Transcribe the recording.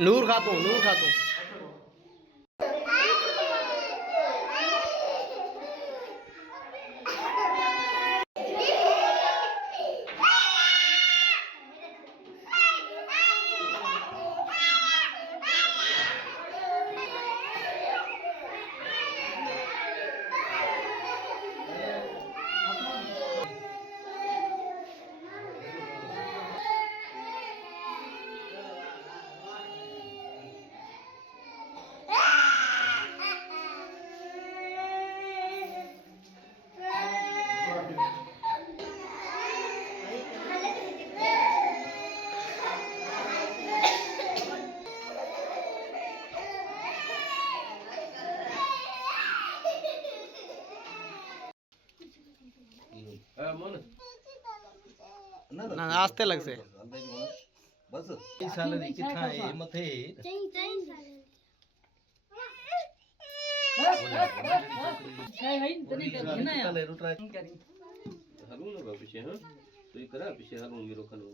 नूर खातून नूर खातून ना आस्ते लग से बस इस साल दी किथा है मथे हलूं ना पीछे हां तो ये करा पीछे हलूं मेरो खनो